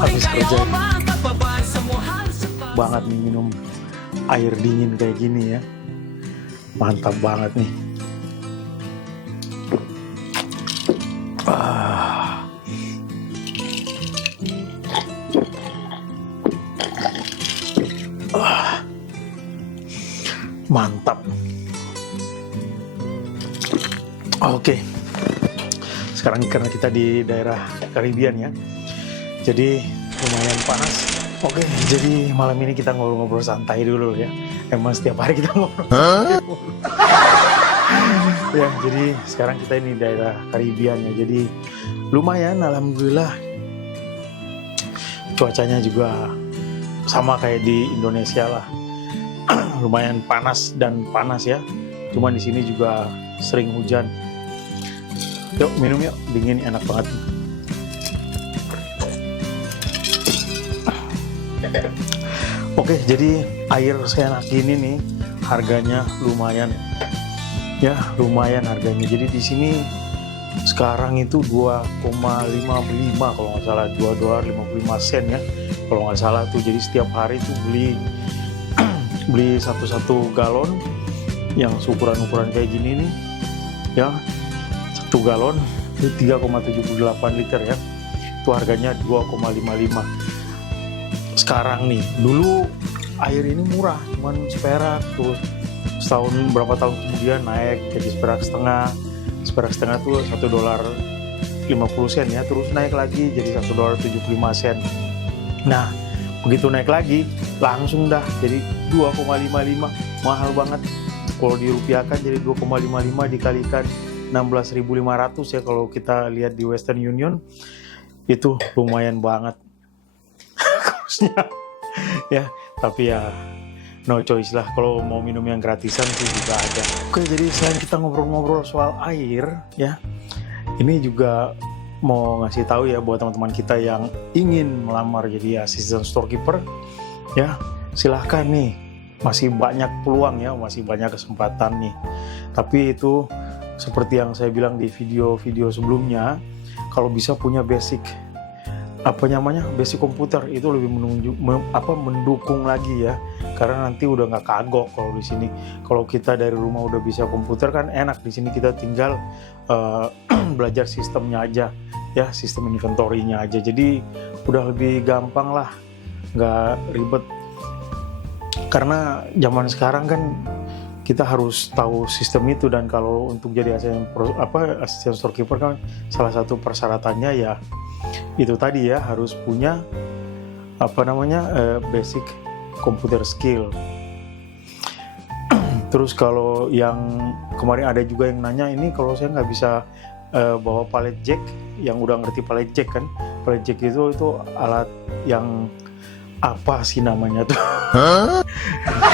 Habis kerja banget nih minum air dingin kayak gini ya, mantap banget nih. Mantap. Oke, sekarang karena kita di daerah Caribbean ya, jadi lumayan panas. Oke, jadi malam ini kita ngobrol-ngobrol santai dulu ya. Emang setiap hari kita ngobrol santai dulu. Ya, jadi sekarang kita ini daerah Caribbean ya, jadi lumayan alhamdulillah. Cuacanya juga sama kayak di Indonesia lah. Lumayan panas dan panas ya. Cuma di sini juga sering hujan. Yuk minum yuk, dingin enak banget. Oke, jadi air seenak ini nih harganya lumayan. Ya, lumayan harganya. Jadi di sini sekarang itu 2,55 kalau nggak salah, $2.55 ya. Kalau nggak salah tuh. Jadi setiap hari tuh beli satu galon yang ukuran kayak gini nih ya, 1 galon itu 3,78 liter ya, itu harganya 2,55. Sekarang nih, dulu air ini murah cuman seperak, terus setahun berapa tahun kemudian naik jadi seperak setengah tuh $1.50 ya, terus naik lagi jadi $1.75. Nah begitu naik lagi langsung dah jadi 2,55, mahal banget. Kalau dirupiahkan jadi 2,55 dikalikan 16.500 ya, kalau kita lihat di Western Union itu lumayan banget kursnya ya. Tapi ya no choice lah, kalau mau minum yang gratisan sih juga ada. Oke, jadi selain kita ngobrol-ngobrol soal air ya, ini juga mau ngasih tahu ya buat teman-teman kita yang ingin melamar jadi asisten storekeeper ya, silahkan nih, masih banyak peluang ya, masih banyak kesempatan nih. Tapi itu seperti yang saya bilang di video-video sebelumnya, kalau bisa punya basic komputer itu lebih mendukung lagi ya, karena nanti udah nggak kagok kalau di sini. Kalau kita dari rumah udah bisa komputer kan enak, di sini kita tinggal belajar sistemnya aja ya, sistem inventory-nya aja, jadi udah lebih gampang lah, nggak ribet. Karena zaman sekarang kan kita harus tahu sistem itu, dan kalau untuk jadi asisten storekeeper kan salah satu persyaratannya ya itu tadi ya, harus punya basic computer skill. Terus kalau yang kemarin ada juga yang nanya, ini kalau saya nggak bisa bawa pallet jack, yang udah ngerti pallet jack kan, pallet jack itu alat yang apa sih namanya tuh?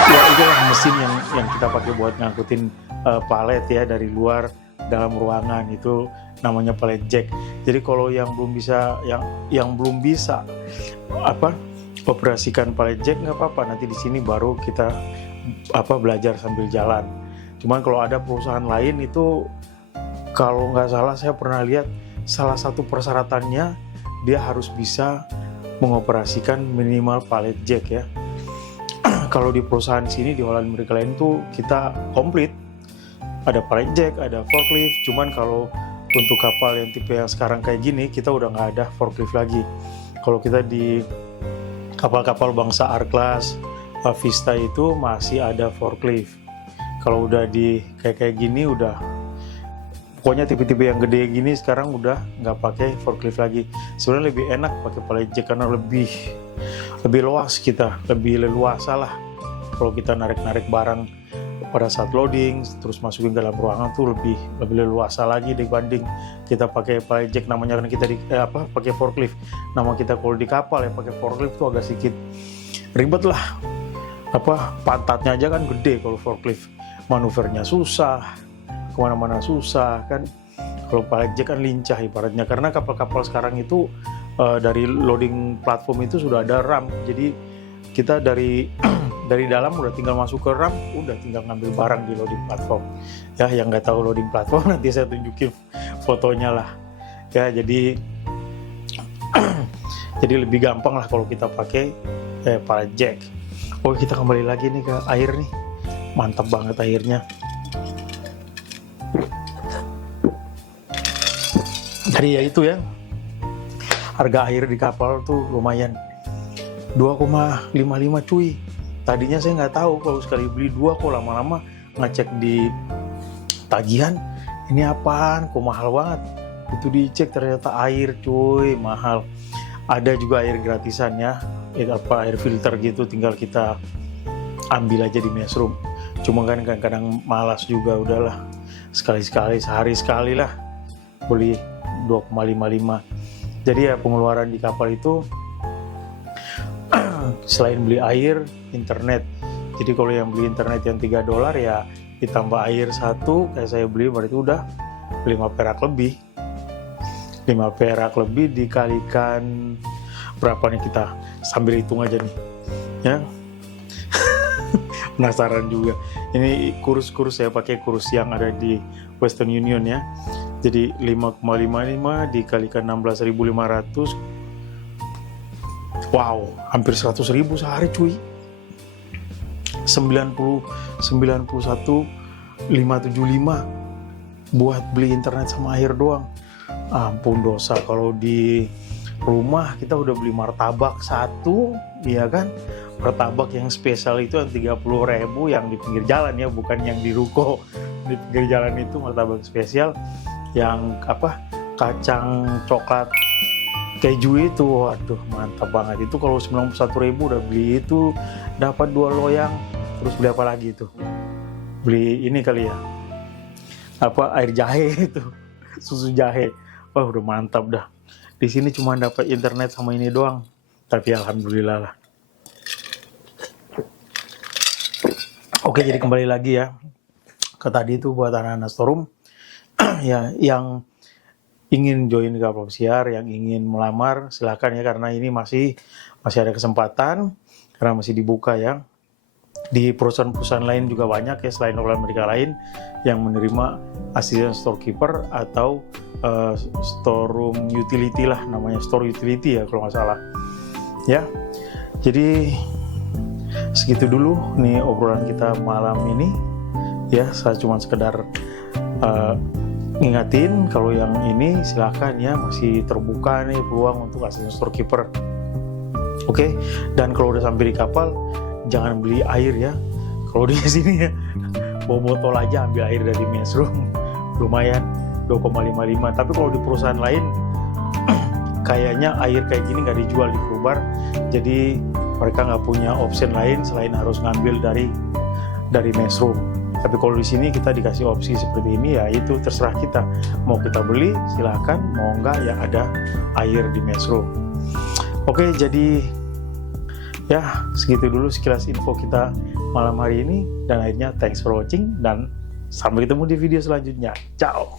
Ya itu lah mesin yang kita pakai buat ngangkutin palet ya dari luar dalam ruangan, itu namanya pallet jack. Jadi kalau yang belum bisa operasikan pallet jack nggak apa-apa, nanti di sini baru kita belajar sambil jalan. Cuman kalau ada perusahaan lain itu, kalau nggak salah saya pernah lihat salah satu persyaratannya dia harus bisa mengoperasikan minimal pallet jack ya. Kalau di perusahaan sini di Holland America Line tuh kita komplit, ada pallet jack, ada forklift. Cuman kalau untuk kapal yang tipe yang sekarang kayak gini, kita udah nggak ada forklift lagi. Kalau kita di kapal-kapal bangsa R-Class, Vista itu masih ada forklift. Kalau udah di kayak gini udah, pokoknya tipe-tipe yang gede gini sekarang udah nggak pakai forklift lagi. Sebenarnya lebih enak pakai pallet jack karena lebih luas, kita lebih leluasa lah. Kalau kita narik barang pada saat loading terus masukin ke dalam ruangan tuh lebih leluasa lagi dibanding kita pakai pallet jack. Namanya kan kita pakai forklift. Nama kita kalau di kapal ya pakai forklift tuh agak sedikit ribet lah. Pantatnya aja kan gede kalau forklift, manuvernya susah, kemana-mana susah kan. Kalau pallet jack kan lincah ibaratnya, karena kapal-kapal sekarang itu dari loading platform itu sudah ada ramp, jadi kita dari dalam udah tinggal masuk ke ramp, udah tinggal ngambil barang di loading platform ya. Yang nggak tahu loading platform nanti saya tunjukin fotonya lah ya. Jadi Jadi lebih gampang lah kalau kita pakai para jack. Oke, kita kembali lagi nih ke air nih. Mantap banget airnya. Jadi ya itu ya, harga air di kapal tuh lumayan, 2,55 cuy. Tadinya saya nggak tahu kalau sekali beli 2, kok lama-lama ngecek di tagihan, ini apaan kok mahal banget. Itu dicek ternyata air cuy, mahal. Ada juga air gratisan ya, air filter gitu, tinggal kita ambil aja di messroom. Cuma kan kadang-kadang malas juga, udahlah sekali-sekali, sehari sekali lah beli 2,55. Jadi ya pengeluaran di kapal itu selain beli air, internet. Jadi kalau yang beli internet yang $3 ya ditambah air 1, kayak saya beli berarti udah 5 perak lebih. 5 perak lebih dikalikan berapa nih, kita sambil hitung aja nih ya. Penasaran juga. Ini kurus saya pakai kurus yang ada di Western Union ya. Jadi 5,55 dikalikan 16.500. Wow, hampir 100.000 sehari cuy. 91.575 buat beli internet sama air doang. Ampun dosa, kalau di rumah kita udah beli martabak 1, iya kan? Martabak yang spesial itu yang 30.000 yang di pinggir jalan ya, bukan yang di ruko. Di pinggir jalan itu martabak spesial yang apa? Kacang coklat keju itu, waduh mantap banget. Itu kalau 91.000 udah beli itu, dapat 2 loyang. Terus beli apa lagi itu? Beli ini kali ya, apa, air jahe itu, susu jahe. Wah udah mantap dah. Di sini cuma dapat internet sama ini doang, tapi alhamdulillah lah. Oke, jadi kembali lagi ya ke tadi itu buat anak-anak storeroom ya, yang ingin join di kapal pesiar, yang ingin melamar, silakan ya, karena ini masih ada kesempatan karena masih dibuka ya. Di perusahaan-perusahaan lain juga banyak ya, selain All America lain yang menerima asisten storekeeper atau storeroom utility lah, namanya store utility ya kalau nggak salah ya. Jadi segitu dulu nih obrolan kita malam ini ya. Saya cuma sekedar ngingatin kalau yang ini silakan ya, masih terbuka nih peluang untuk asisten storekeeper. Oke, dan kalau udah sampai di kapal jangan beli air ya. Kalau di sini ya, bawa botol aja, ambil air dari messroom, lumayan 2,55. Tapi kalau di perusahaan lain kayaknya air kayak gini nggak dijual di kru bar, jadi mereka nggak punya option lain selain harus ngambil dari messroom. Tapi kalau di sini kita dikasih opsi seperti ini ya, itu terserah kita, mau kita beli silakan, mau enggak ya ada air di messroom. Oke, jadi ya segitu dulu sekilas info kita malam hari ini, dan akhirnya thanks for watching dan sampai ketemu di video selanjutnya. Ciao.